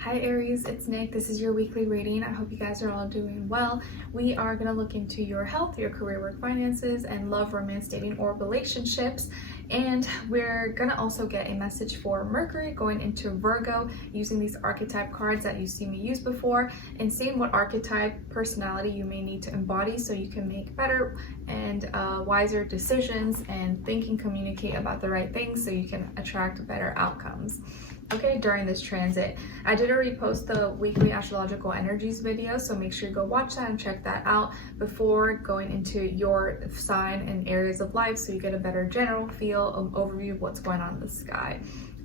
Hi Aries, it's Nick. This is your weekly reading. I hope you guys are all doing well. We are going to look into your health, your career, work, finances, and love, romance, dating, or relationships. And we're going to also get a message for Mercury going into Virgo using these archetype cards that you've seen me use before and seeing what archetype personality you may need to embody so you can make better and wiser decisions and think and communicate about the right things so you can attract better outcomes. Okay, during this transit. I did already post the weekly astrological energies video, so make sure you go watch that and check that out before going into your sign and areas of life so you get a better general feel of overview of what's going on in the sky.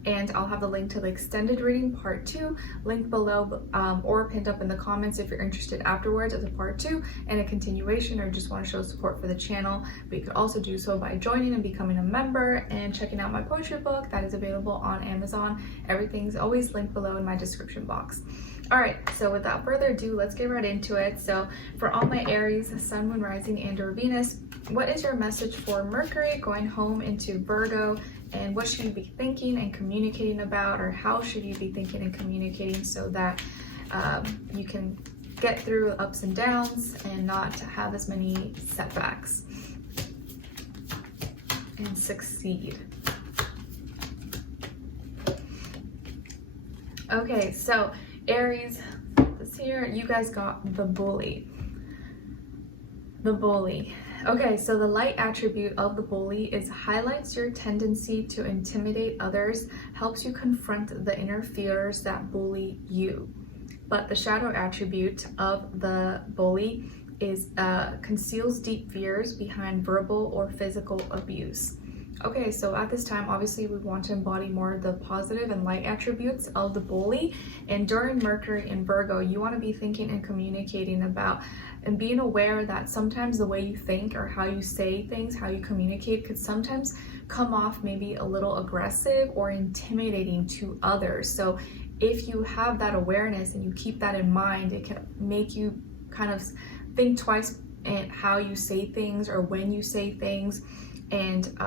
And I'll have the link to the extended reading part 2 linked below or pinned up in the comments if you're interested afterwards as a part 2 and a continuation or just want to show support for the channel. But you could also do so by joining and becoming a member and checking out my poetry book that is available on Amazon. Everything's always linked below in my description box. All right, so without further ado, let's get right into it. So for all my Aries, Sun, Moon, Rising, and or Venus, what is your message for Mercury going home into Virgo? And what should you be thinking and communicating about, or how should you be thinking and communicating so that you can get through ups and downs and not have as many setbacks and succeed? Okay, so Aries, this here, you guys got the bully. The bully. Okay, so the light attribute of the bully is highlights your tendency to intimidate others, helps you confront the inner fears that bully you. But the shadow attribute of the bully is conceals deep fears behind verbal or physical abuse. Okay, so at this time, obviously we want to embody more of the positive and light attributes of the bully. And during Mercury in Virgo, you want to be thinking and communicating about and being aware that sometimes the way you think or how you say things, how you communicate could sometimes come off maybe a little aggressive or intimidating to others. So if you have that awareness and you keep that in mind, it can make you kind of think twice in how you say things or when you say things, and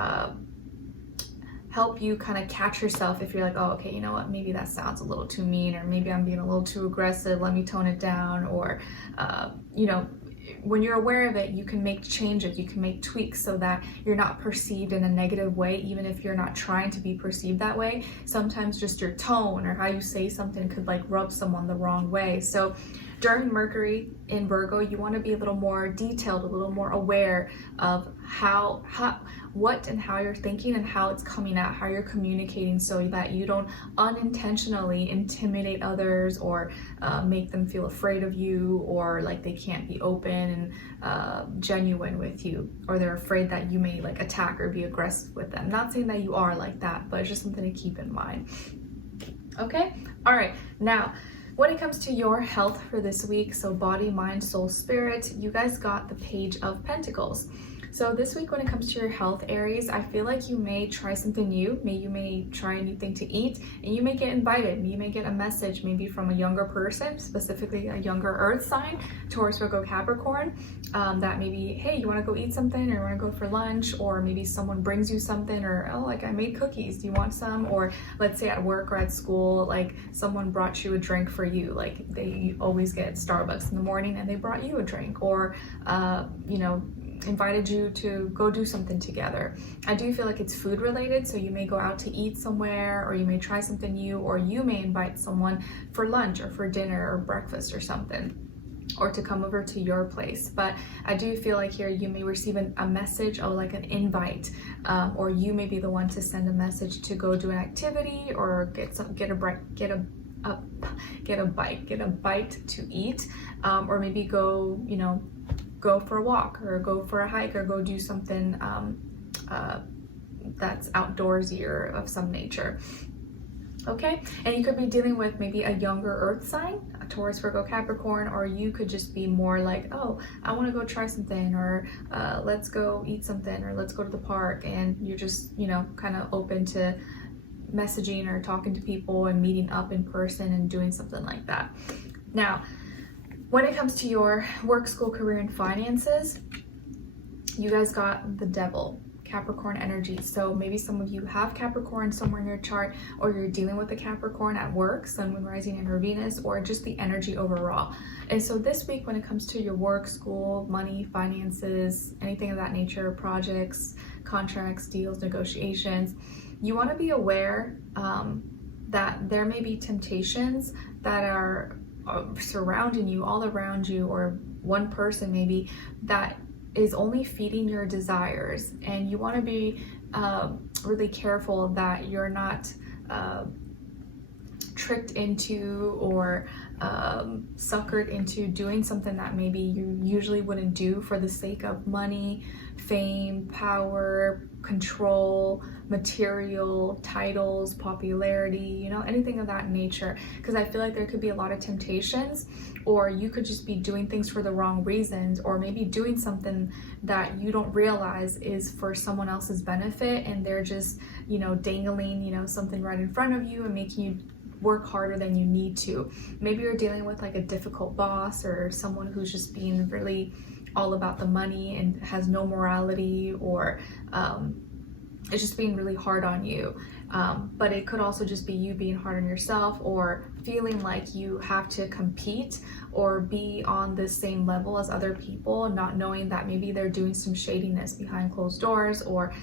help you kind of catch yourself if you're like, oh, okay, you know what, maybe that sounds a little too mean, or maybe I'm being a little too aggressive, let me tone it down. Or you know, when you're aware of it, you can make changes, you can make tweaks so that you're not perceived in a negative way, even if you're not trying to be perceived that way. Sometimes just your tone or how you say something could like rub someone the wrong way. So during Mercury in Virgo, you want to be a little more detailed, a little more aware of what and how you're thinking and how it's coming out, how you're communicating, so that you don't unintentionally intimidate others or make them feel afraid of you, or like they can't be open and genuine with you, or they're afraid that you may like attack or be aggressive with them. Not saying that you are like that, but it's just something to keep in mind. Okay, all right, now when it comes to your health for this week, so body, mind, soul, spirit, you guys got the Page of Pentacles. So this week when it comes to your health, Aries, I feel like you may try something new. You may try a new thing to eat, and you may get invited. You may get a message maybe from a younger person, specifically a younger earth sign, Taurus, Virgo, Capricorn, that maybe, hey, you want to go eat something, or you want to go for lunch, or maybe someone brings you something, or, oh, like I made cookies, do you want some? Or let's say at work or at school, like someone brought you a drink for you, like they always get Starbucks in the morning and they brought you a drink, or you know, invited you to go do something together. I do feel like it's food related, so you may go out to eat somewhere, or you may try something new, or you may invite someone for lunch or for dinner or breakfast or something, or to come over to your place. But I do feel like here you may receive a message or like an invite, or you may be the one to send a message to go do an activity or get a bite to eat, or maybe go, you know, go for a walk or go for a hike or go do something that's outdoorsy or of some nature. Okay, and you could be dealing with maybe a younger earth sign, a Taurus, Virgo, Capricorn, or you could just be more like, oh, I want to go try something, or let's go eat something, or let's go to the park, and you're just, you know, kind of open to messaging or talking to people and meeting up in person and doing something like that. Now, when it comes to your work, school, career, and finances, you guys got the Devil. Capricorn energy. So maybe some of you have Capricorn somewhere in your chart, or you're dealing with a Capricorn at work, Sun, Moon, Rising, and or Venus, or just the energy overall. And so this week, when it comes to your work, school, money, finances, anything of that nature, projects, contracts, deals, negotiations, you want to be aware that there may be temptations that are surrounding you, all around you, or one person maybe that is only feeding your desires. And you want to be really careful that you're not tricked into or suckered into doing something that maybe you usually wouldn't do for the sake of money, fame, power, control, material, titles, popularity, you know, anything of that nature. Because I feel like there could be a lot of temptations, or you could just be doing things for the wrong reasons, or maybe doing something that you don't realize is for someone else's benefit, and they're just, you know, dangling, you know, something right in front of you and making you work harder than you need to. Maybe you're dealing with like a difficult boss, or someone who's just being really all about the money and has no morality, or it's just being really hard on you. But it could also just be you being hard on yourself, or feeling like you have to compete or be on the same level as other people, not knowing that maybe they're doing some shadiness behind closed doors, or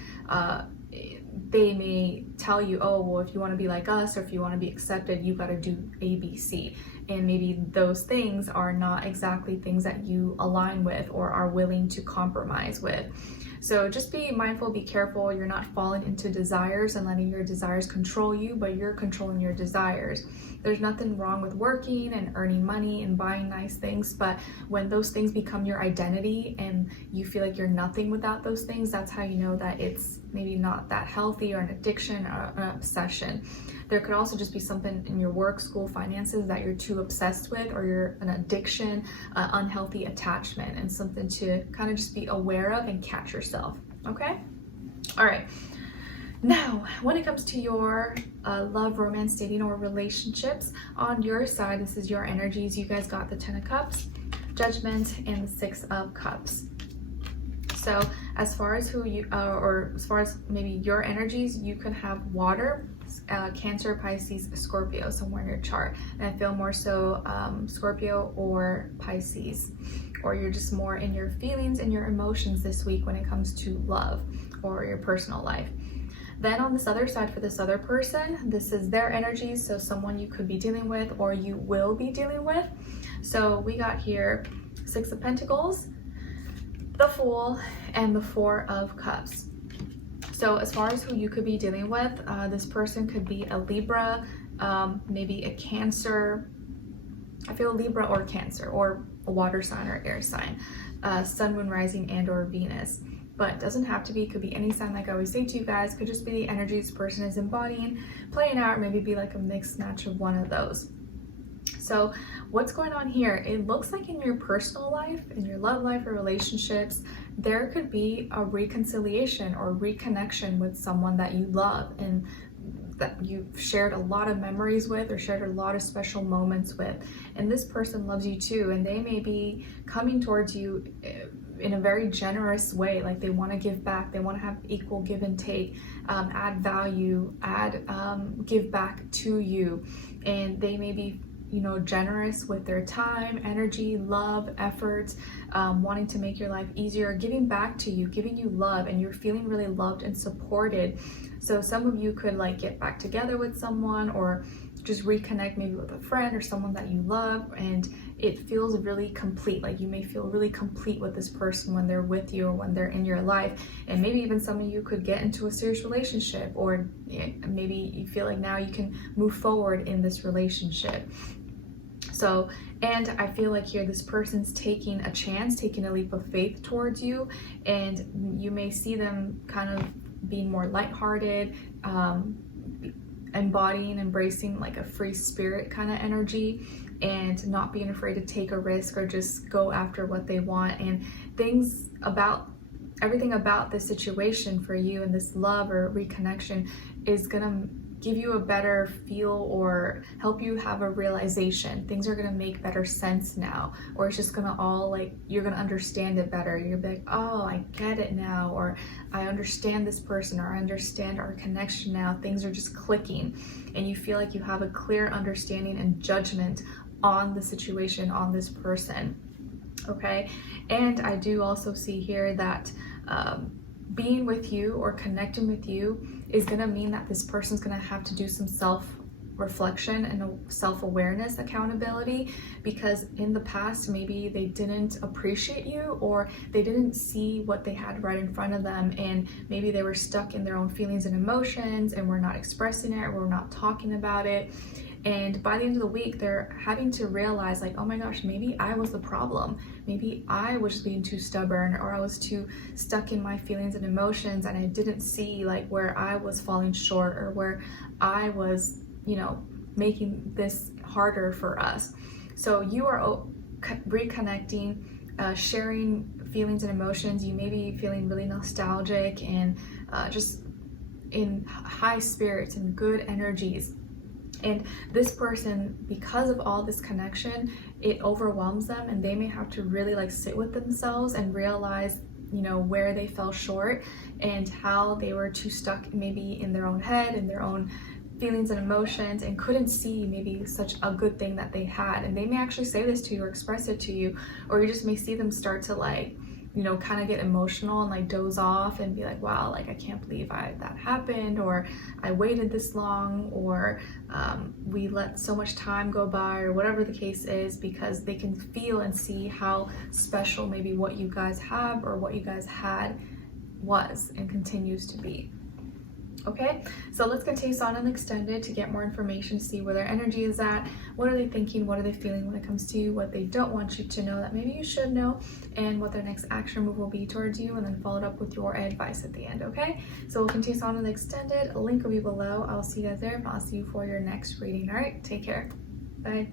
they may tell you, oh, well, if you want to be like us, or if you want to be accepted, you got to do A, B, C. And maybe those things are not exactly things that you align with or are willing to compromise with. So just be mindful, be careful. You're not falling into desires and letting your desires control you, but you're controlling your desires. There's nothing wrong with working and earning money and buying nice things, but when those things become your identity and you feel like you're nothing without those things, that's how you know that it's maybe not that healthy, or an addiction, or an obsession. There could also just be something in your work, school, finances that you're too obsessed with, or you're an addiction, unhealthy attachment, and something to kind of just be aware of and catch yourself. Okay? All right. Now, when it comes to your love, romance, dating, or relationships, on your side, this is your energies. You guys got the 10 of Cups, Judgment, and the 6 of Cups. So as far as who you, or as far as maybe your energies, you could have water, Cancer, Pisces, Scorpio somewhere in your chart. And I feel more so Scorpio or Pisces, or you're just more in your feelings and your emotions this week when it comes to love or your personal life. Then on this other side, for this other person, this is their energies, so someone you could be dealing with or you will be dealing with. So we got here 6 of Pentacles, the Fool, and the 4 of Cups. So as far as who you could be dealing with, this person could be a Libra, maybe a Cancer. I feel Libra or Cancer, or a water sign or air sign, Sun, Moon, Rising, and or Venus. But it doesn't have to be, it could be any sign. Like I always say to you guys, could just be the energy this person is embodying, playing out, or maybe be like a mixed match of one of those. So what's going on here? It looks like in your personal life, in your love life or relationships, there could be a reconciliation or reconnection with someone that you love and that you've shared a lot of memories with, or shared a lot of special moments with. And this person loves you too, and they may be coming towards you in a very generous way. Like they want to give back, they want to have equal give and take, add value, give back to you. And they may be, you know, generous with their time, energy, love, efforts, wanting to make your life easier, giving back to you, giving you love, and you're feeling really loved and supported. So some of you could like get back together with someone, or just reconnect maybe with a friend or someone that you love, and it feels really complete. Like you may feel really complete with this person when they're with you or when they're in your life. And maybe even some of you could get into a serious relationship, or maybe you feel like now you can move forward in this relationship. So, and I feel like here this person's taking a chance, taking a leap of faith towards you, and you may see them kind of being more lighthearted, embodying, embracing like a free spirit kind of energy, and not being afraid to take a risk or just go after what they want. And everything about this situation for you and this love or reconnection is gonna give you a better feel or help you have a realization. Things are gonna make better sense now, or it's just gonna all like, you're gonna understand it better. You're like, oh, I get it now, or I understand this person, or I understand our connection now. Things are just clicking, and you feel like you have a clear understanding and judgment on the situation, on this person. Okay, and I do also see here that being with you or connecting with you is going to mean that this person's going to have to do some self-reflection and a self-awareness, accountability, because in the past maybe they didn't appreciate you, or they didn't see what they had right in front of them, and maybe they were stuck in their own feelings and emotions and were not expressing it, or were not talking about it. And by the end of the week, they're having to realize like, oh my gosh, maybe I was the problem. Maybe I was being too stubborn, or I was too stuck in my feelings and emotions, and I didn't see like where I was falling short, or where I was, you know, making this harder for us. So you are reconnecting, sharing feelings and emotions. You may be feeling really nostalgic and just in high spirits and good energies. And this person, because of all this connection, it overwhelms them, and they may have to really like sit with themselves and realize, you know, where they fell short and how they were too stuck maybe in their own head, in their own feelings and emotions, and couldn't see maybe such a good thing that they had. And they may actually say this to you or express it to you, or you just may see them start to like, you know, kind of get emotional and like doze off and be like, wow, like I can't believe that happened, or I waited this long, or we let so much time go by, or whatever the case is, because they can feel and see how special maybe what you guys have or what you guys had was and continues to be. Okay, so let's continue on and extended to get more information, see where their energy is at, what are they thinking, what are they feeling when it comes to you, what they don't want you to know that maybe you should know, and what their next action move will be towards you, and then followed up with your advice at the end. Okay, so we'll continue on and extended. A link will be below. I'll see you guys there, and I'll see you for your next reading. All right, take care. Bye.